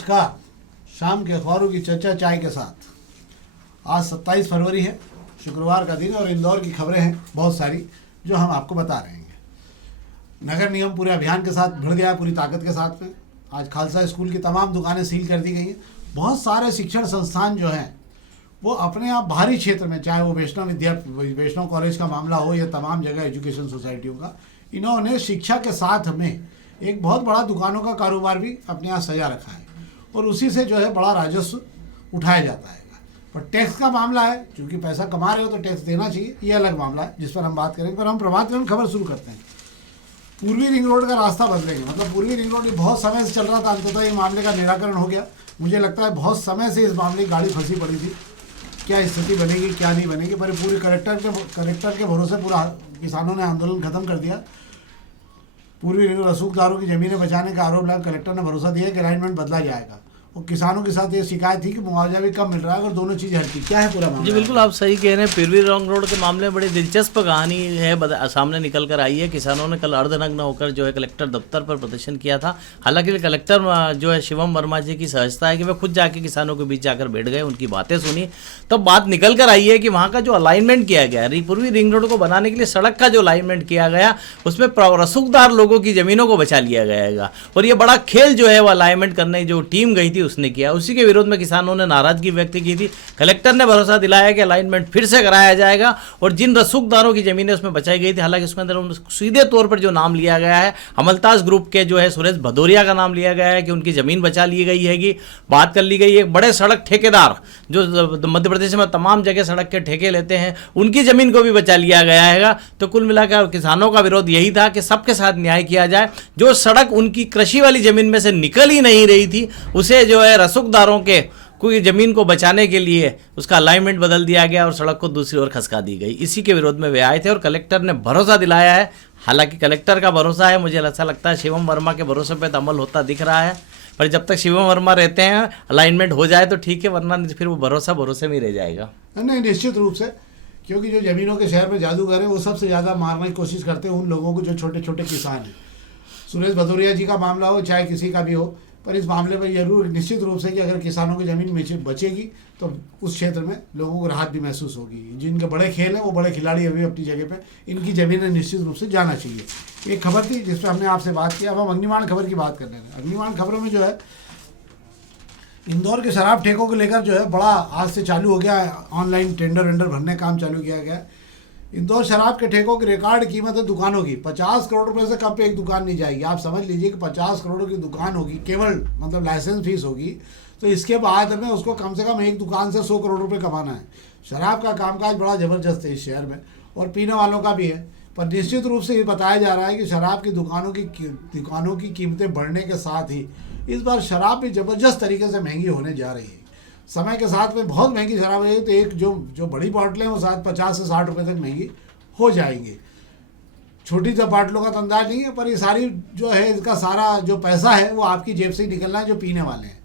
नमस्कार। शाम के अखबारों की चर्चा चाय के साथ। आज 27 फरवरी है, शुक्रवार का दिन, और इंदौर की खबरें हैं बहुत सारी जो हम आपको बता रहे हैं। नगर निगम पूरे अभियान के साथ भिड़ गया, पूरी ताकत के साथ में। आज खालसा स्कूल की तमाम दुकानें सील कर दी गई हैं। बहुत सारे शिक्षण संस्थान जो हैं वो अपने आप बाहरी क्षेत्र में, चाहे वो वैष्णव कॉलेज का मामला हो या तमाम जगह एजुकेशन सोसाइटियों का, इन्होंने शिक्षा के साथ में एक बहुत बड़ा दुकानों का कारोबार भी अपने यहाँ सजा रखा है और उसी से जो है बड़ा राजस्व उठाया जाता है। पर टैक्स का मामला है, क्योंकि पैसा कमा रहे हो तो टैक्स देना चाहिए, ये अलग मामला है जिस पर हम बात करेंगे। पर हम प्रभात में खबर शुरू करते हैं। पूर्वी रिंग रोड का रास्ता बदलेंगे, मतलब पूर्वी रिंग रोड बहुत समय से चल रहा था, अंततः ये मामले का निराकरण हो गया। मुझे लगता है बहुत समय से इस मामले की गाड़ी फंसी पड़ी थी, क्या स्थिति बनेगी क्या नहीं बनेगी, पर पूरे कलेक्टर के भरोसे पूरा किसानों ने आंदोलन खत्म कर दिया। पूर्वी रिंग रसूखदारों की जमीनें बचाने का आरोप लगा, कलेक्टर ने भरोसा दिया कि अलाइनमेंट बदला जाएगा। और किसानों के साथ ये शिकायत थी कि मुआवजा भी कम मिल रहा है और दोनों चीज़ हटती। क्या है पूरा मामला? जी बिल्कुल, आप सही कह रहे हैं। पूर्वी रिंग रोड के मामले में बड़ी दिलचस्प कहानी है, सामने निकल कर आई है। किसानों ने कल अर्धनग्न होकर जो है कलेक्टर दफ्तर पर प्रदर्शन किया था। हालांकि कलेक्टर जो है शिवम वर्मा जी की सहजता है कि वे खुद जाके किसानों के बीच जाकर बैठ गए, उनकी बातें सुनी, तब बात निकल कर आई है कि वहाँ का जो अलाइनमेंट किया गया है, पूर्वी रिंग रोड को बनाने के लिए सड़क का जो अलाइनमेंट किया गया, उसमें रसूखदार लोगों की जमीनों को बचा लिया गया। और ये बड़ा खेल जो है वो अलाइनमेंट करने जो टीम गई थी उसने किया। उसी के विरोध में किसानों ने नाराजगी व्यक्त की थी। कलेक्टर ने भरोसा दिलाया कि अलाइनमेंट फिर से कराया जाएगा और जिन रसूखदारों की जमीनें उसमें बचाई गई थी, हालांकि उसके अंदर सीधे तौर पर जो नाम लिया गया है हमलताज ग्रुप के जो है सुरेश भदौरिया का नाम लिया गया है कि उनकी जमीन बचा ली गई हैगी। बात कर ली गई एक बड़े सड़क ठेकेदार जो मध्य प्रदेश में तमाम जगह सड़क के ठेके लेते हैं, उनकी जमीन को भी बचा लिया गया है। तो कुल मिलाकर किसानों का विरोध यही था कि सबके साथ न्याय किया जाए। जो सड़क उनकी कृषि वाली जमीन में से निकल ही नहीं रही थी, उसे जो है रसूखदारों के कोई जमीन को बचाने के लिए उसका अलाइनमेंट बदल दिया गया और सड़क को दूसरी ओर खसका दी गई। इसी के विरोध में वे आए थे और कलेक्टर ने भरोसा दिलाया है। हालांकि कलेक्टर का भरोसा है, मुझे ऐसा लगता है शिवम वर्मा के भरोसे पे अमल होता दिख रहा है। पर जब तक शिवम वर्मा रहते हैं अलाइनमेंट हो जाए तो ठीक है, वरना फिर वो भरोसे में रह जाएगा। नहीं, निश्चित रूप से, क्योंकि जो जमीनों के शहर में जादूगर है वो सबसे ज़्यादा मारने की कोशिश करते हैं उन लोगों को जो छोटे छोटे किसान हैं। सुरेश भदौरिया जी का मामला हो चाहे किसी का भी हो, पर इस मामले में जरूर निश्चित रूप से कि अगर किसानों की ज़मीन बचेगी तो उस क्षेत्र में लोगों को राहत भी महसूस होगी। जिनके बड़े खेल हैं वो बड़े खिलाड़ी अभी अपनी जगह पे, इनकी ज़मीनें निश्चित रूप से जाना चाहिए। एक खबर थी जिस पर हमने आपसे बात की। अब हम अग्निमाण खबर की बात कर रहे हैं। अग्निमाण खबरों में जो है इंदौर के शराब ठेकों को लेकर जो है बड़ा आज से चालू हो गया है, ऑनलाइन टेंडर भरने का काम चालू किया गया है। इंदौर शराब के ठेकों की रिकॉर्ड कीमत है दुकानों की 50 करोड़ रुपए से कम पे एक दुकान नहीं जाएगी। आप समझ लीजिए कि 50 करोड़ की दुकान होगी, केवल मतलब लाइसेंस फीस होगी, तो इसके बाद में उसको कम से कम एक दुकान से 100 करोड़ रुपए कमाना है। शराब का कामकाज बड़ा ज़बरदस्त है इस शहर में और पीने वालों का भी है। पर निश्चित रूप से ये बताया जा रहा है कि शराब की दुकानों की कीमतें बढ़ने के साथ ही इस बार शराब भी ज़बरदस्त तरीके से महंगी होने जा रही है। समय के साथ में बहुत महंगी शराब है, तो एक जो बड़ी बॉटलें हैं वो 50 से 60 रुपए तक महंगी हो जाएंगी। छोटी सी बॉटलों का तो अंदाज नहीं है, पर ये सारी जो है इसका सारा जो पैसा है वो आपकी जेब से ही निकलना है जो पीने वाले हैं।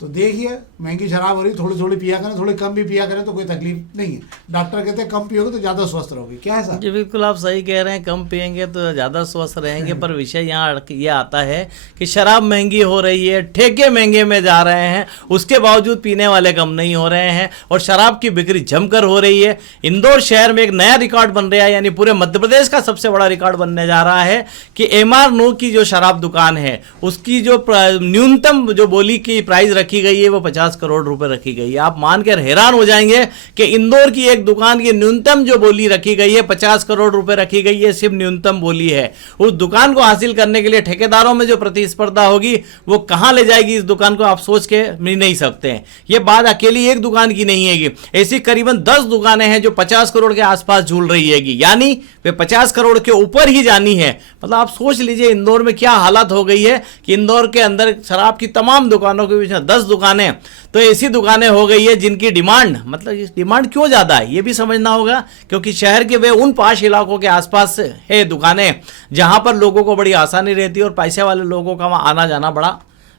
तो देखिए महंगी शराब हो रही, थोड़ी थोड़ी पिया करें, थोड़ी कम भी पिया करें तो कोई तकलीफ नहीं है। डॉक्टर कहते हैं कम पियोगे तो ज़्यादा स्वस्थ रहोगे। क्या है सर? जी बिल्कुल, आप सही कह रहे हैं, कम पियेंगे तो ज़्यादा स्वस्थ रहेंगे। पर विषय यहाँ ये आता है कि शराब महंगी हो रही है, ठेके महंगे में जा रहे हैं, उसके बावजूद पीने वाले कम नहीं हो रहे हैं और शराब की बिक्री जमकर हो रही है। इंदौर शहर में एक नया रिकॉर्ड बन रहा है, यानी पूरे मध्य प्रदेश का सबसे बड़ा रिकॉर्ड बनने जा रहा है कि MR नो की जो शराब दुकान है उसकी जो न्यूनतम जो बोली की प्राइस रखी गई है वो 50 करोड़ रुपए रखी गई है। आप मानकर हैरान हो जाएंगे कि इंदौर की एक दुकान की न्यूनतम जो बोली रखी गई है 50 करोड़ रुपए रखी गई है, सिर्फ न्यूनतम बोली है। उस दुकान को हासिल करने के लिए ठेकेदारों में जो प्रतिस्पर्धा होगी वो कहां ले जाएगी इस दुकान को, आप सोच के नहीं सकते हैं। ये बात अकेली एक दुकान की नहीं है, ऐसी करीबन 10 दुकानें हैं जो 50 करोड़ के आसपास झूल रही है, यानी वे 50 करोड़ के ऊपर ही जानी है। मतलब आप सोच लीजिए इंदौर में क्या हालत हो गई है कि इंदौर के अंदर शराब की तमाम दुकानों के बीच में 10 दुकानें, तो ऐसी दुकानें हो गई है जिनकी डिमांड, मतलब डिमांड क्यों ज्यादा है ये भी समझना होगा, क्योंकि शहर के वे उन पाश इलाकों के आसपास है दुकानें जहां पर लोगों को बड़ी आसानी रहती है और पैसे वाले लोगों का वहां आना जाना बड़ा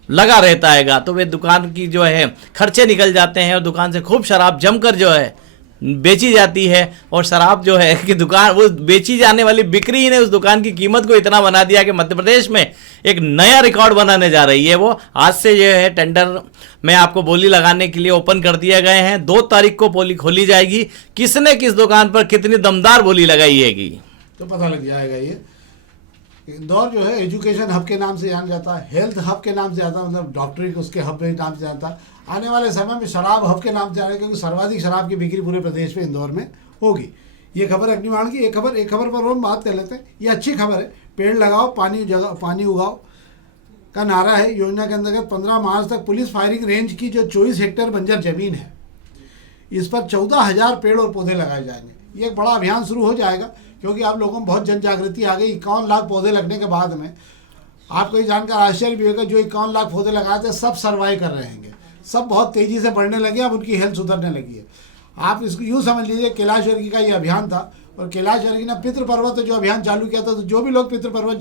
लगा रहता है। तो वे दुकान की जो है खर्चे निकल जाते हैं और दुकान से खूब शराब जमकर जो है बेची जाती है, और शराब जो है कि दुकान वो बेची जाने वाली बिक्री ही ने उस दुकान की कीमत को इतना बना दिया कि मध्य प्रदेश में एक नया रिकॉर्ड बनाने जा रही है। वो आज से जो है टेंडर में आपको बोली लगाने के लिए ओपन कर दिए गए हैं। 2 तारीख को बोली खोली जाएगी, किसने किस दुकान पर कितनी दमदार बोली लगाई हैगी तो पता लग जाएगा। ये इंदौर जो है एजुकेशन हब के नाम से जाना जाता है, हेल्थ हब के नाम से जाता है, मतलब डॉक्टरी के उसके हब के नाम से जाता है। आने वाले समय में शराब हब के नाम से जाना है, क्योंकि सर्वाधिक शराब की बिक्री पूरे प्रदेश में इंदौर में होगी। ये खबर अग्निबाण की। एक खबर पर हम बात कर लेते हैं। ये अच्छी खबर है। पेड़ लगाओ, पानी उगाओ का नारा है। योजना के अंतर्गत 15 मार्च तक पुलिस फायरिंग रेंज की जो 24 हेक्टेयर बंजर जमीन है, इस पर 14,000 पेड़ और पौधे लगाए जाएंगे। ये एक बड़ा अभियान शुरू हो जाएगा, क्योंकि आप लोगों में बहुत जन जागृति आ गई। 51 लाख पौधे लगने के बाद में आपको ये जानकर आश्चर्य भी होगा, जो 51 लाख पौधे लगाए थे सब सर्वाइव कर रहे हैं, सब बहुत तेज़ी से बढ़ने लगे, अब उनकी हेल्थ सुधरने लगी है। आप इसको यूँ समझ लीजिए, कैलाश वर्गी का ये अभियान था, और कैलाश वर्गी ने पितृ पर्वत जो अभियान चालू किया था, तो जो भी लोग पितृ पर्वत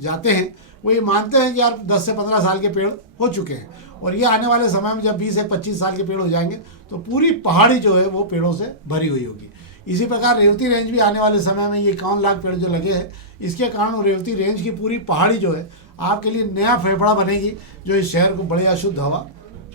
जाते हैं वो ये मानते हैं कि यार 10 से 15 साल के पेड़ हो चुके हैं, और ये आने वाले समय में जब 20 से 25 साल के पेड़ हो जाएंगे तो पूरी पहाड़ी जो है वो पेड़ों से भरी हुई होगी। इसी प्रकार रेवती रेंज भी आने वाले समय में ये 51 लाख पेड़ जो लगे हैं, इसके कारण रेवती रेंज की पूरी पहाड़ी जो है आपके लिए नया फेफड़ा बनेगी, जो इस शहर को बड़ी अशुद्ध हवा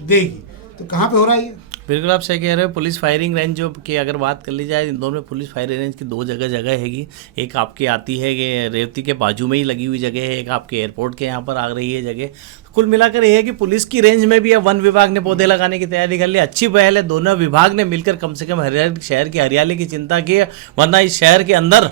देगी। तो कहाँ पे हो रहा है ये? बिल्कुल आप सही कह रहे हो। पुलिस फायरिंग रेंज जो की अगर बात कर ली जाए, इंदौर में पुलिस फायरिंग रेंज की 2 जगह हैगी। एक आपकी आती है कि रेवती के बाजू में ही लगी हुई जगह है, एक आपके एयरपोर्ट के यहाँ पर आ रही है जगह। कुल मिलाकर यह है कि पुलिस की रेंज में भी अब वन विभाग ने पौधे लगाने की तैयारी कर ली। अच्छी पहल है, दोनों विभाग ने मिलकर कम से कम शहर की हरियाली की चिंता की है, वरना इस शहर के अंदर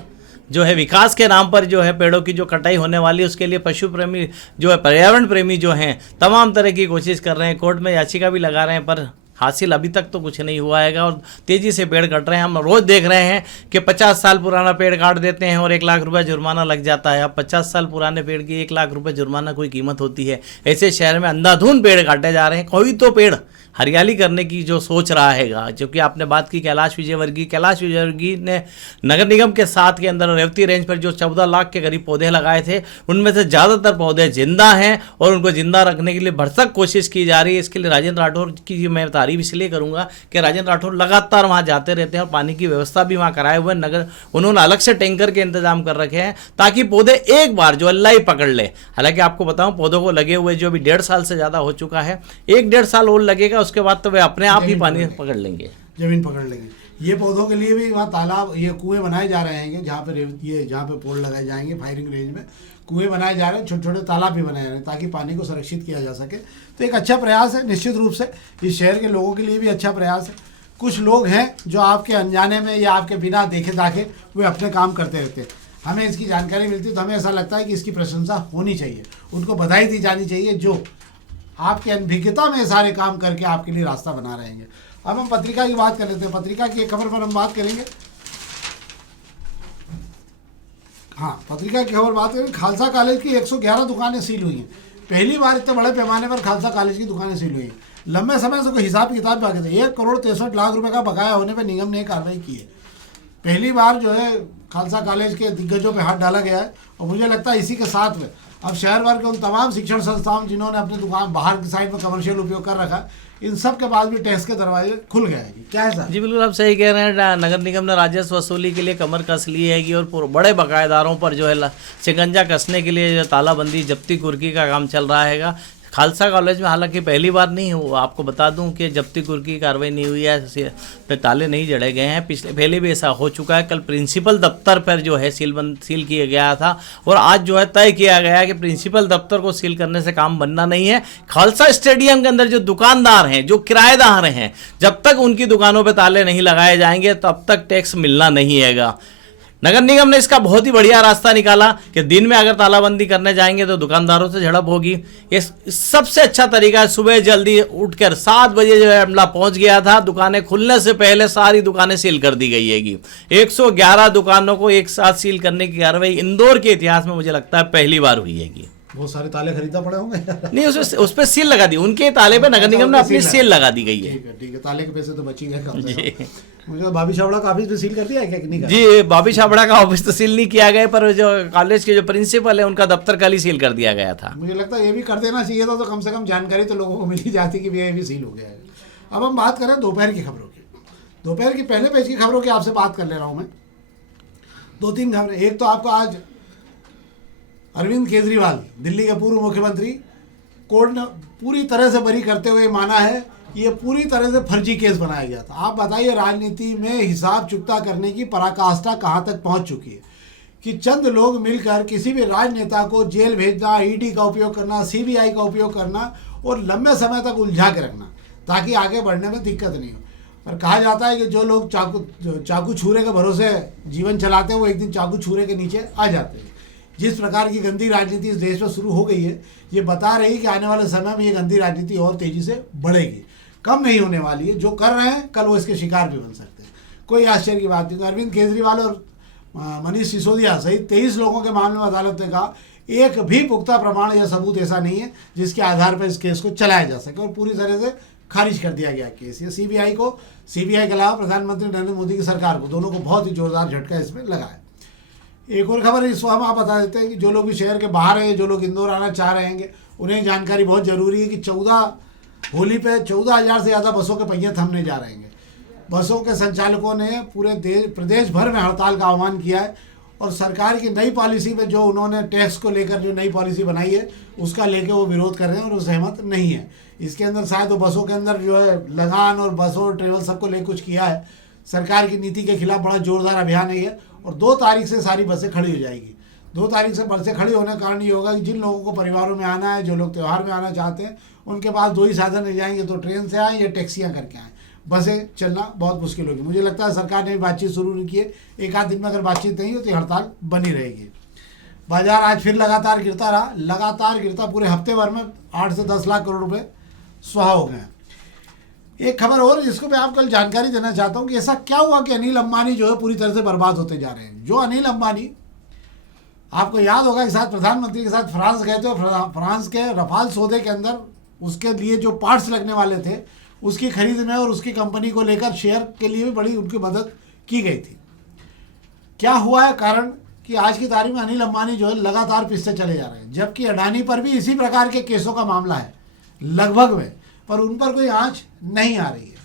जो है विकास के नाम पर जो है पेड़ों की जो कटाई होने वाली है, उसके लिए पशु प्रेमी जो है, पर्यावरण प्रेमी जो हैं, तमाम तरह की कोशिश कर रहे हैं, कोर्ट में याचिका भी लगा रहे हैं, पर हासिल अभी तक तो कुछ नहीं हुआ है। और तेज़ी से पेड़ कट रहे हैं। हम रोज़ देख रहे हैं कि 50 साल पुराना पेड़ काट देते हैं और 1 लाख रुपए जुर्माना लग जाता है। अब 50 साल पुराने पेड़ की 1 लाख रुपए जुर्माना कोई कीमत होती है? ऐसे शहर में अंधाधुंध पेड़ काटे जा रहे हैं। कोई तो पेड़ हरियाली करने की जो सोच रहा हैगा, क्योंकि आपने बात की कैलाश विजयवर्गीय ने नगर निगम के साथ के अंदर रेवती रेंज पर जो 14 लाख के करीब पौधे लगाए थे, उनमें से ज़्यादातर पौधे जिंदा हैं और उनको जिंदा रखने के लिए भरसक कोशिश की जा रही है। इसके लिए राजेंद्र राठौर की मैं तारीफ इसलिए करूंगा कि राजेंद्र राठौर लगातार वहाँ जाते रहते हैं और पानी की व्यवस्था भी वहाँ कराए हुए नगर, उन्होंने अलग से टैंकर के इंतजाम कर रखे हैं, ताकि पौधे एक बार जो अल्लाह ही पकड़ ले। हालांकि आपको बताऊं, पौधों को लगे हुए जो अभी 1.5 साल से ज़्यादा हो चुका है, 1-1.5 साल और लगेगा, उसके बाद तो वे अपने आप ही पानी पकड़ लेंगे, जमीन पकड़ लेंगे। ये पौधों के लिए भी वहाँ तालाब, ये कुएं बनाए जा रहे हैं, जहाँ पे पोल लगाए जाएंगे फायरिंग रेंज में, कुएं बनाए जा रहे हैं, छोटे छोटे तालाब भी बनाए जा रहे हैं, ताकि पानी को संरक्षित किया जा सके। तो एक अच्छा प्रयास है, निश्चित रूप से इस शहर के लोगों के लिए भी अच्छा प्रयास है। कुछ लोग हैं जो आपके अनजाने में या आपके बिना देखे दाखे वे अपने काम करते रहते हैं, हमें इसकी जानकारी मिलती है तो हमें ऐसा लगता है कि इसकी प्रशंसा होनी चाहिए, उनको बधाई दी जानी चाहिए, जो आपके अनभिज्ञता में सारे काम करके आपके लिए रास्ता बना रहे हैं। अब हम पत्रिका की बात कर लेते हैं। पत्रिका की एक खबर पर हम बात करेंगे। हाँ, पत्रिका की खबर बात करेंगे। खालसा कॉलेज की 111 दुकानें सील हुई हैं। पहली बार इतने बड़े पैमाने पर खालसा कॉलेज की दुकानें सील हुई हैं। लंबे समय से कोई हिसाब किताब बाकी थे। 1 करोड़ 63 लाख रुपए का बकाया होने पर निगम ने कार्रवाई की है। पहली बार जो है खालसा कॉलेज के दिग्गजों पे हाथ डाला गया है, और मुझे लगता है इसी के साथ में अब शहर भर के उन तमाम शिक्षण संस्थाओं जिन्होंने अपनी दुकान बाहर की साइड में कमर्शियल उपयोग कर रखा है, इन सब के बाद भी टैक्स के दरवाजे खुल गए हैं। क्या है सर? जी बिल्कुल आप सही कह रहे हैं। नगर निगम ने राजस्व वसूली के लिए कमर कस ली है और बड़े बकायेदारों पर जो है शिकंजा कसने के लिए जो तालाबंदी, जब्ती कुर्की का काम चल रहा है। खालसा कॉलेज में हालांकि पहली बार नहीं हुआ, आपको बता दूं कि जब्ती कुर्की की कार्रवाई नहीं हुई है, पे ताले नहीं जड़े गए हैं। पहले भी ऐसा हो चुका है। कल प्रिंसिपल दफ्तर पर जो है सील किया गया था, और आज जो है तय किया गया है कि प्रिंसिपल दफ्तर को सील करने से काम बनना नहीं है। खालसा स्टेडियम के अंदर जो दुकानदार हैं, जो किराएदार हैं, जब तक उनकी दुकानों पर ताले नहीं लगाए जाएंगे तब तक टैक्स मिलना नहीं हैगा। नगर निगम ने इसका बहुत ही बढ़िया रास्ता निकाला कि दिन में अगर तालाबंदी करने जाएंगे तो दुकानदारों से झड़प होगी। ये सबसे अच्छा तरीका है। सुबह जल्दी उठकर 7 बजे जो है अमला पहुंच गया था, दुकानें खुलने से पहले सारी दुकानें सील कर दी गई हैगी। 111 दुकानों को एक साथ सील करने की कार्रवाई इंदौर के इतिहास में मुझे लगता है पहली बार हुई हैगी। बहुत सारे ताले खरीदना पड़े होंगे। नहीं, उस पर सील लगा दी, उनके ताले पे नगर निगम ने अपनी सील लगा दी गई है। ठीक है, ताले के पैसे तो बची गए। मुझे भाभी छाबड़ा का ऑफिस भी सील कर दिया है क्या कि नहीं? जी, भाभी छाबड़ा का ऑफिस तो सील नहीं किया गया, पर जो कॉलेज के जो प्रिंसिपल है उनका दफ्तर कल ही सील कर दिया गया था। मुझे लगता है ये भी कर देना चाहिए था, तो कम से कम जानकारी तो लोगों को मिल ही जाती कि ये भी सील हो गया है। अब हम बात करें दोपहर की खबरों की। दोपहर की पहले पेज की खबरों की आपसे बात कर ले रहा हूं मैं। 2-3 खबरें। एक तो आपको आज अरविंद केजरीवाल, दिल्ली के पूर्व मुख्यमंत्री, कोर्ट ने पूरी तरह से बरी करते हुए माना है कि ये पूरी तरह से फर्जी केस बनाया गया था। आप बताइए, राजनीति में हिसाब चुकता करने की पराकाष्ठा कहाँ तक पहुँच चुकी है कि चंद लोग मिलकर किसी भी राजनेता को जेल भेजना, ईडी का उपयोग करना, सीबीआई का उपयोग करना और लंबे समय तक उलझा के रखना ताकि आगे बढ़ने में दिक्कत नहीं हो। पर कहा जाता है कि जो लोग चाकू छुरे के भरोसे जीवन चलाते हैं वो एक दिन चाकू छुरे के नीचे आ जाते हैं। जिस प्रकार की गंदी राजनीति इस देश में शुरू हो गई है, ये बता रही है कि आने वाले समय में ये गंदी राजनीति और तेजी से बढ़ेगी, कम नहीं होने वाली है। जो कर रहे हैं कल वो इसके शिकार भी बन सकते हैं, कोई आश्चर्य की बात नहीं। तो अरविंद केजरीवाल और मनीष सिसोदिया सहित 23 लोगों के मामले में अदालत ने कहा एक भी पुख्ता प्रमाण या सबूत ऐसा नहीं है जिसके आधार पर इस केस को चलाया जा सके, और पूरी तरह से खारिज कर दिया गया केस। ये सीबीआई के अलावा प्रधानमंत्री नरेंद्र मोदी की सरकार को, दोनों को बहुत ही जोरदार झटका इसमें लगा है। एक और खबर इस हम आप बता देते हैं कि जो लोग भी शहर के बाहर हैं, जो लोग इंदौर आना चाह रहे हैं, उन्हें जानकारी बहुत जरूरी है कि होली पे 14,000 से ज़्यादा बसों के पहिए थमने जा रहे हैं। बसों के संचालकों ने पूरे प्रदेश भर में हड़ताल का आह्वान किया है और सरकार की नई पॉलिसी में जो उन्होंने टैक्स को लेकर जो नई पॉलिसी बनाई है उसका लेकर वो विरोध कर रहे हैं और वो सहमत नहीं है। इसके अंदर शायद वो बसों के अंदर जो है लगान और बसों और ट्रेवल सबको लेकर कुछ किया है। सरकार की नीति के खिलाफ बड़ा जोरदार अभियान है ये, और 2 तारीख से सारी बसें खड़ी हो जाएगी। 2 तारीख से बसें खड़ी होने का कारण ये होगा कि जिन लोगों को परिवारों में आना है, जो लोग त्यौहार में आना चाहते हैं, उनके पास 2 ही साधन रह जाएंगे, तो ट्रेन से आएँ या टैक्सियाँ करके आएँ। बसें चलना बहुत मुश्किल होगी। मुझे लगता है सरकार ने भी बातचीत शुरू नहीं की है। एक आध दिन में अगर बातचीत नहीं हो तो हड़ताल बनी रहेगी। बाजार आज फिर लगातार गिरता रहा, पूरे हफ्ते भर में 8 से 10 लाख करोड़ रुपए स्वाहा हो गए हैं। एक खबर और जिसको मैं आपको कल जानकारी देना चाहता हूँ कि ऐसा क्या हुआ कि अनिल अंबानी जो है पूरी तरह से बर्बाद होते जा रहे हैं। जो अनिल अंबानी, आपको याद होगा कि साथ प्रधानमंत्री के साथ फ्रांस गए थे, फ्रांस के रफाल सौदे के अंदर उसके लिए जो पार्ट्स लगने वाले थे उसकी खरीद में और उसकी कंपनी को लेकर शेयर के लिए भी बड़ी उनकी मदद की गई थी। क्या हुआ है कारण कि आज की तारीख में अनिल अंबानी जो है लगातार पिसते चले जा रहे हैं, जबकि अडानी पर भी इसी प्रकार के केसों का मामला है लगभग में, पर उन पर कोई आंच नहीं आ रही है।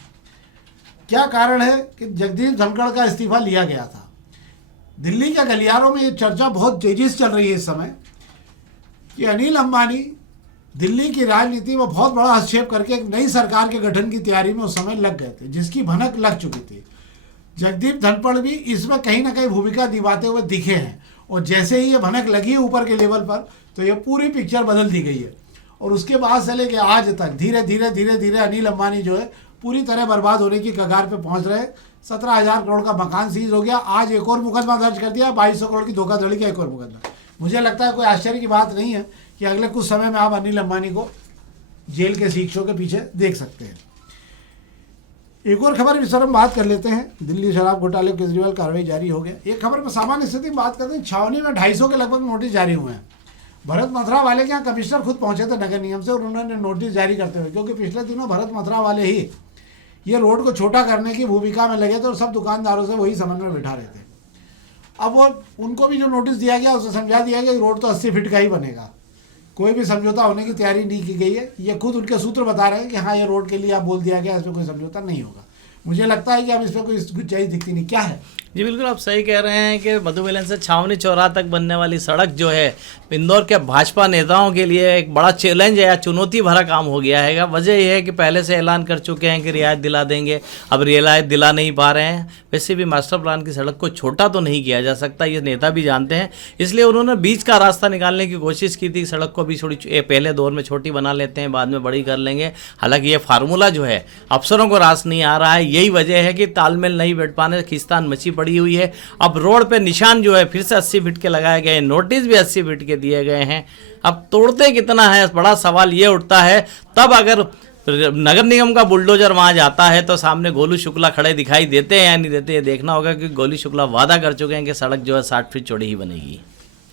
क्या कारण है कि जगदीप धनखड़ का इस्तीफा लिया गया था। दिल्ली के गलियारों में ये चर्चा बहुत तेजी से चल रही है इस समय कि अनिल अंबानी दिल्ली की राजनीति में बहुत बड़ा हस्तक्षेप करके एक नई सरकार के गठन की तैयारी में उस समय लग गए थे, जिसकी भनक लग चुकी थी। जगदीप धनखड़ भी इसमें कहीं ना कहीं भूमिका निभाते हुए दिखे हैं, और जैसे ही ये भनक लगी है ऊपर के लेवल पर तो ये पूरी पिक्चर बदल दी गई है। और उसके बाद से लेकर आज तक धीरे धीरे अनिल अंबानी जो है पूरी तरह बर्बाद होने की कगार पे पहुंच रहे। 17,000 करोड़ का मकान सीज हो गया, आज एक और मुकदमा दर्ज कर दिया, 2200 करोड़ की धोखाधड़ी का एक और मुकदमा। मुझे लगता है कोई आश्चर्य की बात नहीं है कि अगले कुछ समय में आप अनिल अंबानी को जेल के शीशों के पीछे देख सकते हैं। एक और खबर इस हम बात कर लेते हैं। दिल्ली शराब घोटाले केजरीवाल कार्रवाई जारी हो गया। एक खबर में सामान्य स्थिति में बात करते हैं। छावनी में 250 के लगभग नोटिस जारी हुए हैं। भरत मथुरा वाले के यहाँ कमिश्नर खुद पहुंचे थे नगर निगम से और उन्होंने नोटिस जारी करते हुए, क्योंकि पिछले दिनों भरत मथुरा वाले ही ये रोड को छोटा करने की भूमिका में लगे थे और सब दुकानदारों से वही समन्वय बिठा रहे थे। अब वो उनको भी जो नोटिस दिया गया उसे समझा दिया गया कि रोड तो 80 फीट का ही बनेगा, कोई भी समझौता होने की तैयारी नहीं की गई है। ये खुद उनके सूत्र बता रहे हैं कि हाँ ये रोड के लिए आप बोल दिया गया, इसमें कोई समझौता नहीं होगा। मुझे लगता है कि अब इसमें कोई गुंजाइश दिखती नहीं। क्या है जी बिल्कुल आप सही कह रहे हैं कि मधुबेलन से छावनी चौराहा तक बनने वाली सड़क जो है इंदौर के भाजपा नेताओं के लिए एक बड़ा चैलेंज या चुनौती भरा काम हो गया है। वजह यह है कि पहले से ऐलान कर चुके हैं कि रियायत दिला देंगे, अब रियायत दिला नहीं पा रहे हैं। वैसे भी मास्टर प्लान की सड़क को छोटा तो नहीं किया जा सकता, ये नेता भी जानते हैं, इसलिए उन्होंने बीच का रास्ता निकालने की कोशिश की थी। सड़क को भी थोड़ी पहले दौर में छोटी बना लेते हैं, बाद में बड़ी कर लेंगे। हालांकि ये फार्मूला जो है अफसरों को रास नहीं आ रहा है। यही वजह है कि तालमेल नहीं बैठ पाने, खींचतान मची पड़ी हुई है। अब रोड पे निशान जो है फिर से 80 फीट के लगाए गए, नोटिस भी 80 फीट के दिए गए हैं। अब तोड़ते कितना है, बड़ा सवाल ये उठता है। तब अगर नगर निगम का बुलडोजर वहां जाता है तो सामने गोलू शुक्ला खड़े दिखाई देते हैं या नहीं देते, ये देखना होगा, कि गोलू शुक्ला वादा कर चुके हैं कि सड़क जो है 60 फीट चौड़ी ही बनेगी।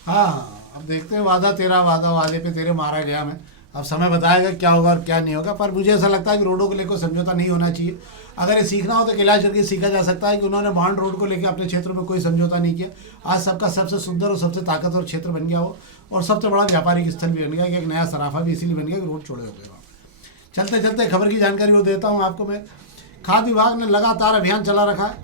हाँ, अब देखते हैं, वादा तेरा वादा वादे पे तेरे मारा गया मैं। अब समय बताएगा क्या होगा और क्या नहीं होगा, पर मुझे ऐसा लगता है कि रोडों को लेकर समझौता नहीं होना चाहिए। अगर ये सीखना हो तो कैलाश करके सीखा जा सकता है कि उन्होंने बांड रोड को लेकर अपने क्षेत्र में कोई समझौता नहीं किया। आज सबका सबसे सुंदर और सबसे ताकतवर क्षेत्र बन गया हो और सबसे बड़ा व्यापारिक स्थल भी बन गया, कि एक नया सराफा भी इसीलिए बन गया कि रोड छोड़े हो गए। चलते चलते खबर की जानकारी वो देता हूँ आपको मैं। खाद्य विभाग ने लगातार अभियान चला रखा है।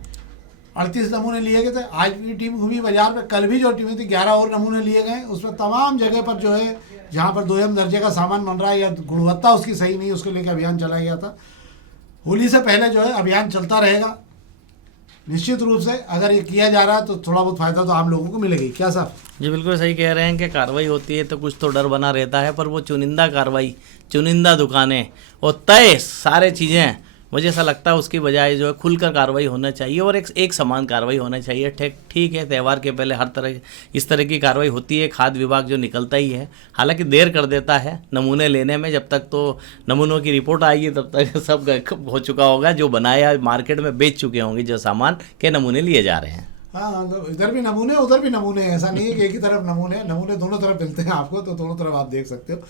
38 नमूने लिए गए थे। आज भी टीम घूमी बाजार में, कल भी जो टीमें थी 11 और नमूने लिए गए। उसमें तमाम जगह पर जो है जहाँ पर दोयम दर्जे का सामान बन रहा है या गुणवत्ता उसकी सही नहीं, उसको लेकर अभियान चलाया गया था। होली से पहले जो है अभियान चलता रहेगा निश्चित रूप से। अगर ये किया जा रहा है तो थोड़ा बहुत फायदा तो आम लोगों को मिलेगी। क्या साहब? जी बिल्कुल सही कह रहे हैं कि कार्रवाई होती है तो कुछ तो डर बना रहता है, पर वो चुनिंदा कार्रवाई, चुनिंदा दुकानें और तय सारे चीज़ें, मुझे ऐसा लगता है उसकी बजाय जो है खुलकर कार्रवाई होना चाहिए और एक समान कार्रवाई होना चाहिए। ठीक है, त्यौहार के पहले हर तरह इस तरह की कार्रवाई होती है। खाद्य विभाग जो निकलता ही है, हालांकि देर कर देता है नमूने लेने में। जब तक तो नमूनों की रिपोर्ट आएगी तब तक सब हो चुका होगा, जो बनाया मार्केट में बेच चुके होंगे जो सामान के नमूने लिए जा रहे हैं। हाँ, इधर भी नमूने उधर भी नमूने, ऐसा नहीं है कि एक ही तरफ नमूने दोनों तरफ मिलते हैं आपको, तो दोनों तरफ आप देख सकते हो।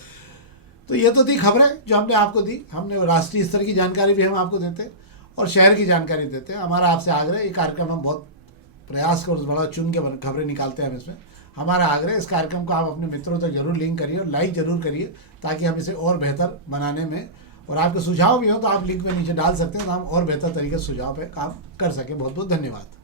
तो ये तो थी खबरें जो हमने आपको दी। हमने राष्ट्रीय स्तर की जानकारी भी हम आपको देते हैं और शहर की जानकारी देते हैं। हमारा आपसे आग्रह, ये कार्यक्रम हम बहुत प्रयास कर बड़ा चुन के खबरें निकालते हैं हम इसमें। हमारा आग्रह, इस कार्यक्रम को आप अपने मित्रों तक जरूर लिंक करिए और लाइक जरूर करिए, ताकि हम इसे और बेहतर बनाने में, और आपके सुझाव भी हो तो आप लिंक में नीचे डाल सकते हैं, तो हम और बेहतर तरीके से सुझाव पे काम कर सकें। बहुत बहुत धन्यवाद।